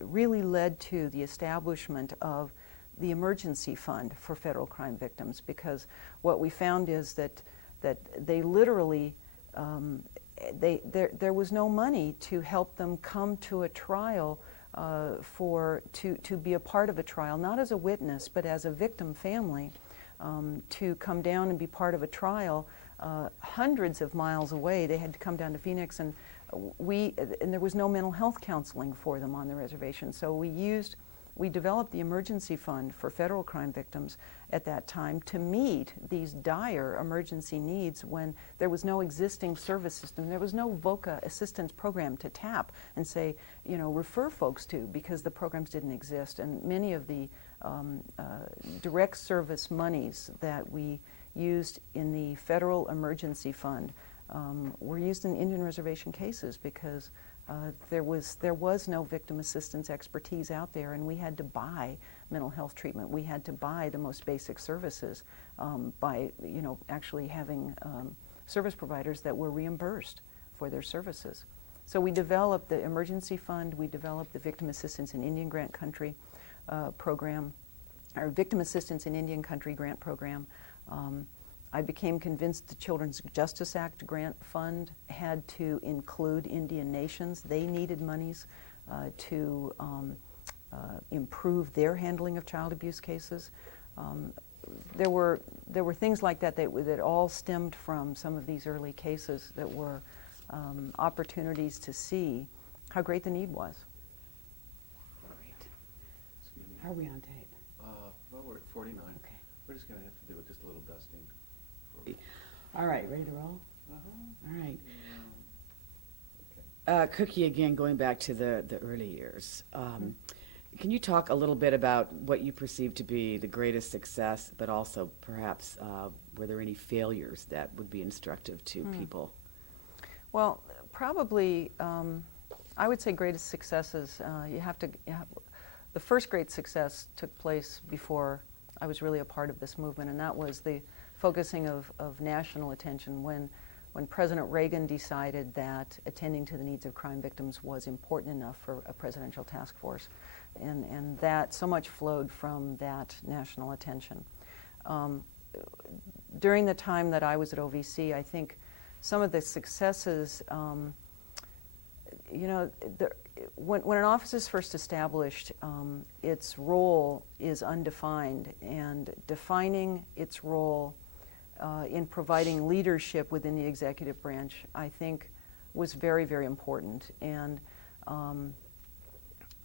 really led to the establishment of the emergency fund for federal crime victims, because what we found is that they literally there was no money to help them come to a trial to be a part of a trial, not as a witness but as a victim family. To come down and be part of a trial hundreds of miles away. They had to come down to Phoenix, and there was no mental health counseling for them on the reservation. So we developed the emergency fund for federal crime victims at that time to meet these dire emergency needs when there was no existing service system. There was no VOCA assistance program to tap and say, refer folks to, because the programs didn't exist. And many of the direct service monies that we used in the federal emergency fund were used in Indian reservation cases, because there was no victim assistance expertise out there, and we had to buy mental health treatment. We had to buy the most basic services by actually having service providers that were reimbursed for their services. So we developed the emergency fund. We developed the Victim Assistance in Indian Grant Country program, our Victim Assistance in Indian Country grant program. I became convinced the Children's Justice Act grant fund had to include Indian nations. They needed monies to improve their handling of child abuse cases. There were things like that that all stemmed from some of these early cases that were opportunities to see how great the need was. How are we on tape? Well, we're at 49. Okay. We're just going to have to do it just a little dusting. All right, ready to roll? Uh-huh. All right. Cookie, again, going back to the early years, can you talk a little bit about what you perceive to be the greatest success, but also perhaps were there any failures that would be instructive to people? Well, probably, I would say greatest successes, the first great success took place before I was really a part of this movement, and that was the focusing of national attention when President Reagan decided that attending to the needs of crime victims was important enough for a presidential task force. And that so much flowed from that national attention. During the time that I was at OVC, I think some of the successes, when an office is first established, its role is undefined, and defining its role in providing leadership within the executive branch, I think, was very, very important. And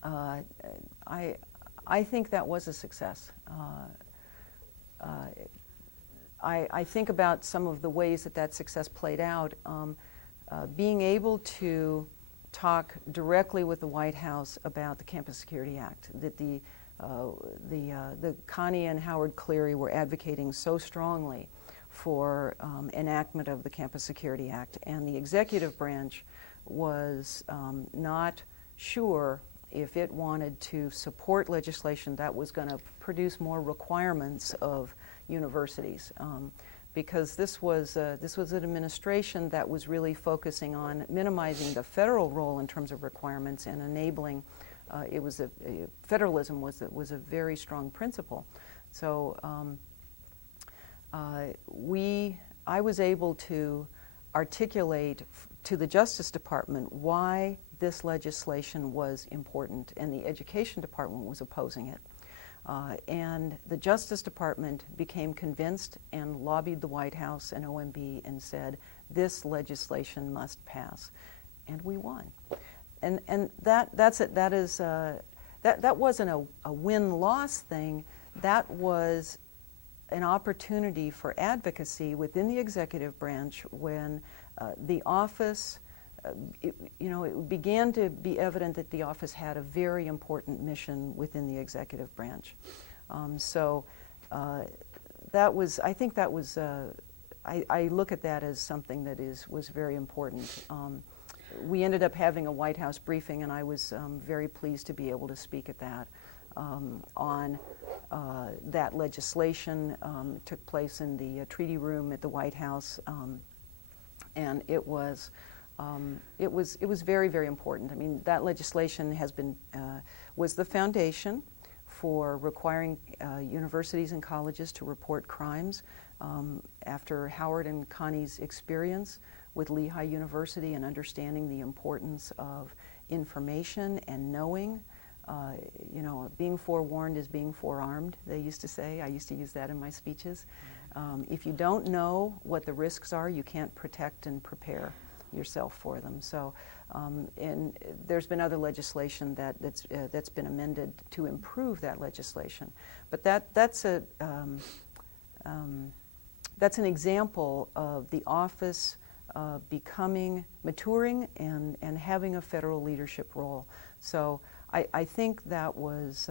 I think that was a success. I think about some of the ways that success played out. Being able to talk directly with the White House about the Campus Security Act, that the Connie and Howard Cleary were advocating so strongly for enactment of the Campus Security Act, and the executive branch was not sure if it wanted to support legislation that was going to produce more requirements of universities. Because this was an administration that was really focusing on minimizing the federal role in terms of requirements and enabling. Federalism was a very strong principle. So I was able to articulate to the Justice Department why this legislation was important, and the Education Department was opposing it. And the Justice Department became convinced and lobbied the White House and OMB and said, this legislation must pass. And we won. And that wasn't a win-loss thing. That was an opportunity for advocacy within the executive branch when the office, it began to be evident that the office had a very important mission within the executive branch. I think that was, I look at that as something that was very important. We ended up having a White House briefing, and I was very pleased to be able to speak at that on that legislation. Took place in the treaty room at the White House, and it was very, very important. I mean, that legislation was the foundation for requiring universities and colleges to report crimes after Howard and Connie's experience with Lehigh University and understanding the importance of information and knowing. Being forewarned is being forearmed, they used to say. I used to use that in my speeches. If you don't know what the risks are, you can't protect and prepare yourself for them. So, and there's been other legislation that's been amended to improve that legislation. But that's an example of the office maturing and having a federal leadership role. So I think that was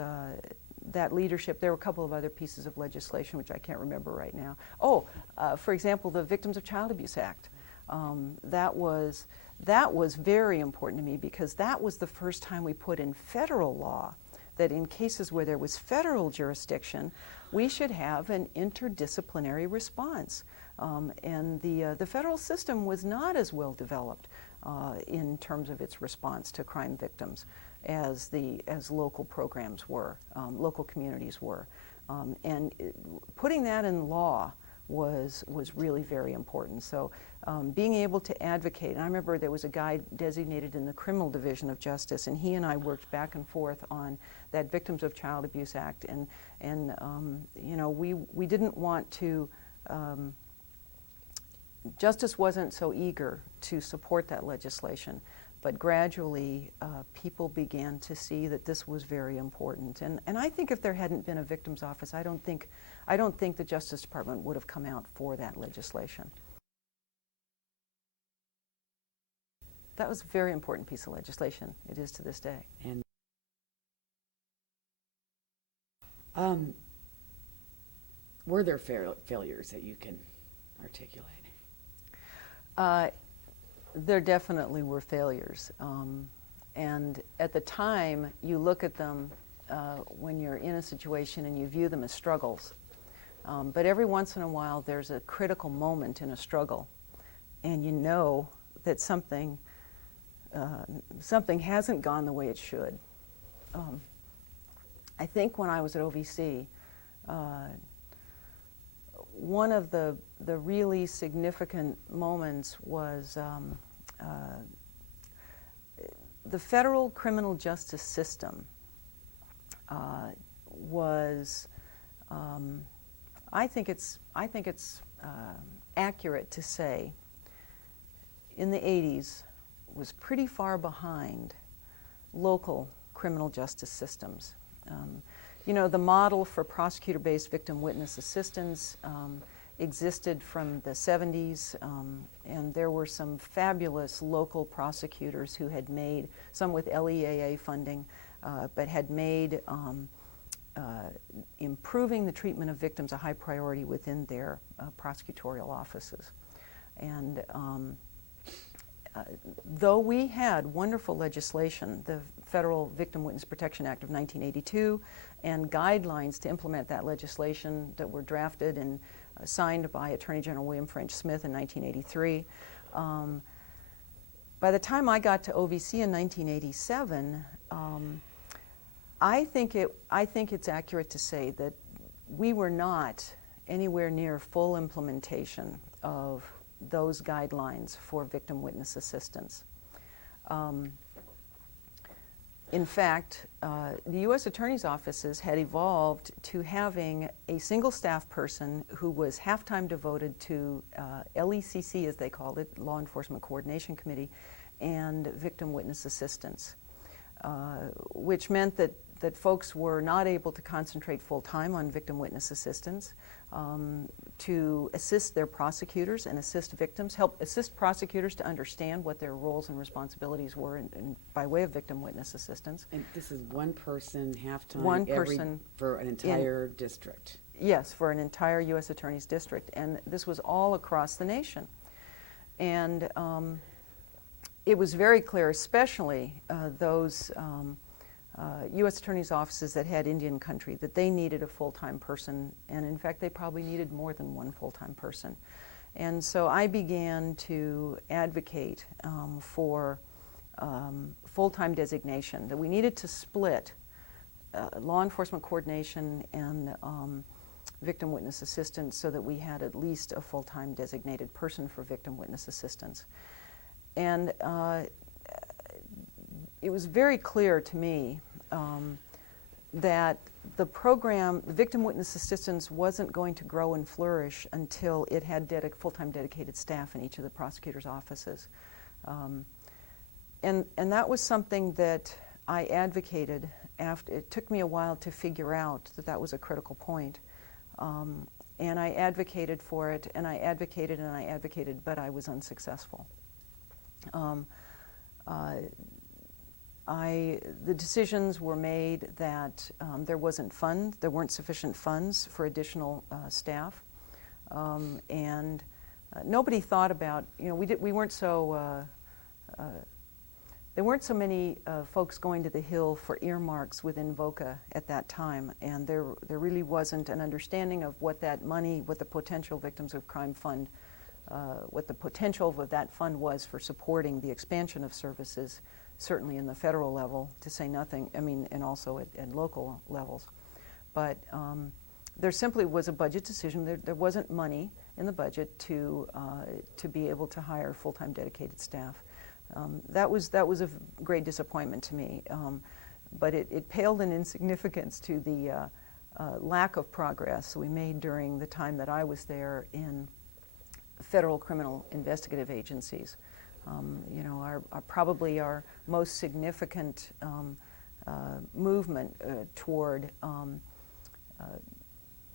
that leadership. There were a couple of other pieces of legislation which I can't remember right now. For example, the Victims of Child Abuse Act. That was very important to me because that was the first time we put in federal law that in cases where there was federal jurisdiction, we should have an interdisciplinary response. And the federal system was not as well developed in terms of its response to crime victims as local programs were, local communities were. Putting that in law was really very important. So being able to advocate, and I remember there was a guy designated in the criminal division of justice, and he and I worked back and forth on that Victims of Child Abuse Act, and we didn't want to, justice wasn't so eager to support that legislation, but gradually people began to see that this was very important. And I think if there hadn't been a victim's office, I don't think the Justice Department would have come out for that legislation. That was a very important piece of legislation. It is to this day. And were there failures that you can articulate? There definitely were failures. And at the time, you look at them when you're in a situation and you view them as struggles. But every once in a while, there's a critical moment in a struggle, and you know that something hasn't gone the way it should. I think when I was at OVC, one of the really significant moments was the federal criminal justice system was, I think it's accurate to say, in the 80s, was pretty far behind local criminal justice systems. You know, the model for prosecutor-based victim-witness assistance existed from the 70s, and there were some fabulous local prosecutors who had made, some with LEAA funding, but had made improving the treatment of victims a high priority within their prosecutorial offices. And though we had wonderful legislation, the Federal Victim Witness Protection Act of 1982, and guidelines to implement that legislation that were drafted and signed by Attorney General William French Smith in 1983. By the time I got to OVC in 1987, I think it's accurate to say that we were not anywhere near full implementation of those guidelines for victim witness assistance. In fact, the U.S. Attorney's offices had evolved to having a single staff person who was half-time devoted to LECC, as they called it, Law Enforcement Coordination Committee, and victim witness assistance, which meant that folks were not able to concentrate full-time on victim witness assistance, to assist their prosecutors and assist victims, help assist prosecutors to understand what their roles and responsibilities were by way of victim witness assistance. And this is one person, half-time, One person for an entire district? Yes, for an entire U.S. Attorney's district. And this was all across the nation. And it was very clear, especially those U.S. Attorney's offices that had Indian country, that they needed a full-time person, and in fact they probably needed more than one full-time person. And so I began to advocate for full-time designation, that we needed to split law enforcement coordination and victim witness assistance so that we had at least a full-time designated person for victim witness assistance. And it was very clear to me that the program, the victim witness assistance, wasn't going to grow and flourish until it had full-time dedicated staff in each of the prosecutor's offices. And that was something that I advocated after. It took me a while to figure out that that was a critical point. And I advocated for it, and I advocated and I advocated, but I was unsuccessful. The decisions were made that there weren't sufficient funds for additional staff, and nobody thought about, you know, we weren't so, there weren't so many folks going to the Hill for earmarks within VOCA at that time, and there really wasn't an understanding of what that money, what the potential Victims of Crime Fund, what the potential of that fund was for supporting the expansion of services, certainly in the federal level, to say nothing, I mean, and also at local levels. But there simply was a budget decision. There wasn't money in the budget to be able to hire full-time dedicated staff. That was a great disappointment to me, but it paled in insignificance to the lack of progress we made during the time that I was there in federal criminal investigative agencies. You know, probably our most significant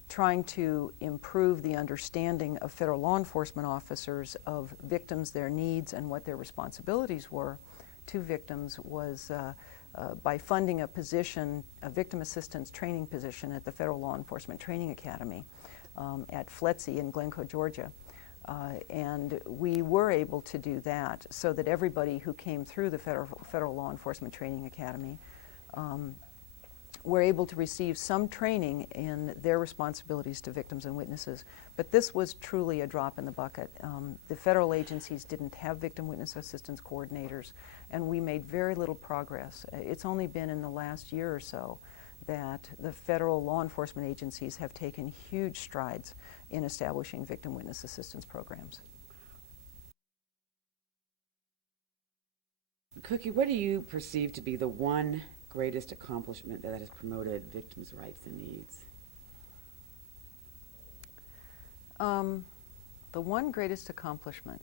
trying to improve the understanding of federal law enforcement officers of victims, their needs, and what their responsibilities were to victims was by funding a position, a victim assistance training position at the Federal Law Enforcement Training Academy at FLETC in Glencoe, Georgia. And we were able to do that so that everybody who came through the Federal Law Enforcement Training Academy were able to receive some training in their responsibilities to victims and witnesses. But this was truly a drop in the bucket. The federal agencies didn't have victim witness assistance coordinators, and we made very little progress. It's only been in the last year or so that the federal law enforcement agencies have taken huge strides in establishing victim witness assistance programs. Cookie, what do you perceive to be the one greatest accomplishment that has promoted victims' rights and needs? The one greatest accomplishment.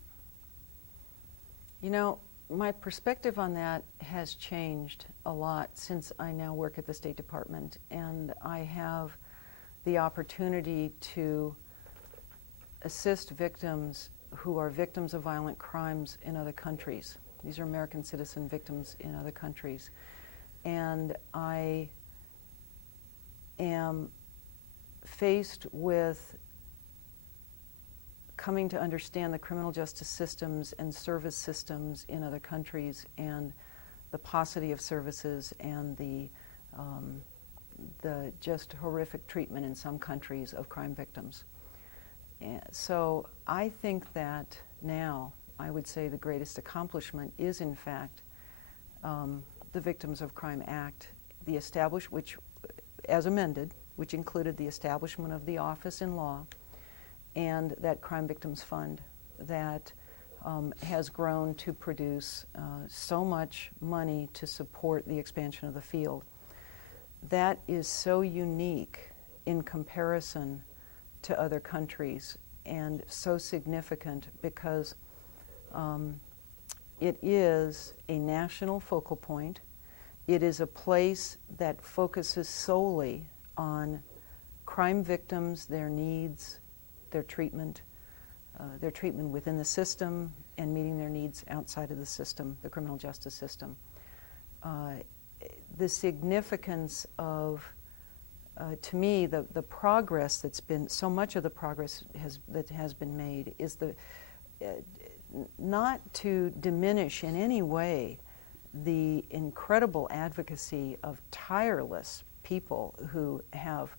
You know, my perspective on that has changed a lot since I now work at the State Department, and I have the opportunity to assist victims who are victims of violent crimes in other countries. These are American citizen victims in other countries. And I am faced with coming to understand the criminal justice systems and service systems in other countries, and the paucity of services and the just horrific treatment in some countries of crime victims. And so I think that now I would say the greatest accomplishment is in fact the Victims of Crime Act, which, as amended, which included the establishment of the office in law and that Crime Victims Fund that has grown to produce so much money to support the expansion of the field. That is so unique in comparison to other countries and so significant because it is a national focal point. It is a place that focuses solely on crime victims, their needs, their treatment within the system, and meeting their needs outside of the system, the criminal justice system. The significance of, to me, the progress that's been, so much of the progress that has been made is not to diminish in any way the incredible advocacy of tireless people who have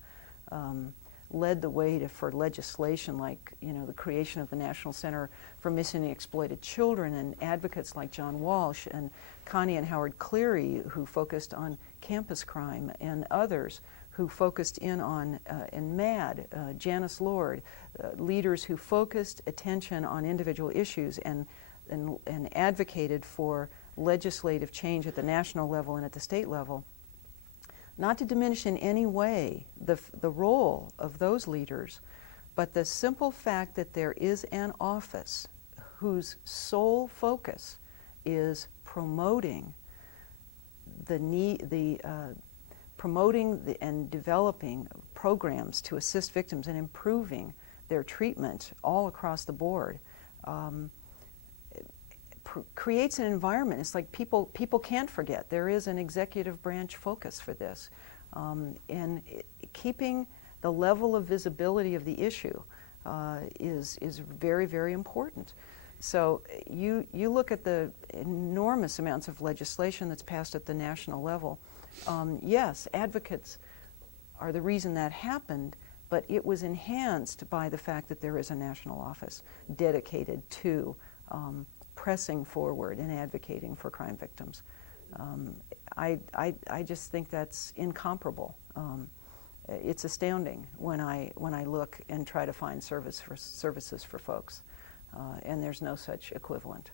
led the way for legislation like, the creation of the National Center for Missing and Exploited Children, and advocates like John Walsh and Connie and Howard Cleary, who focused on campus crime, and others who focused in on, and MAD, Janice Lord, leaders who focused attention on individual issues and advocated for legislative change at the national level and at the state level. Not to diminish in any way the role of those leaders, but the simple fact that there is an office whose sole focus is promoting and developing programs to assist victims and improving their treatment all across the board. Creates an environment. It's like people can't forget. There is an executive branch focus for this. And keeping the level of visibility of the issue is very, very important. So you look at the enormous amounts of legislation that's passed at the national level. Yes, advocates are the reason that happened, but it was enhanced by the fact that there is a national office dedicated to pressing forward and advocating for crime victims. I just think that's incomparable. It's astounding when I look and try to find services for folks, and there's no such equivalent.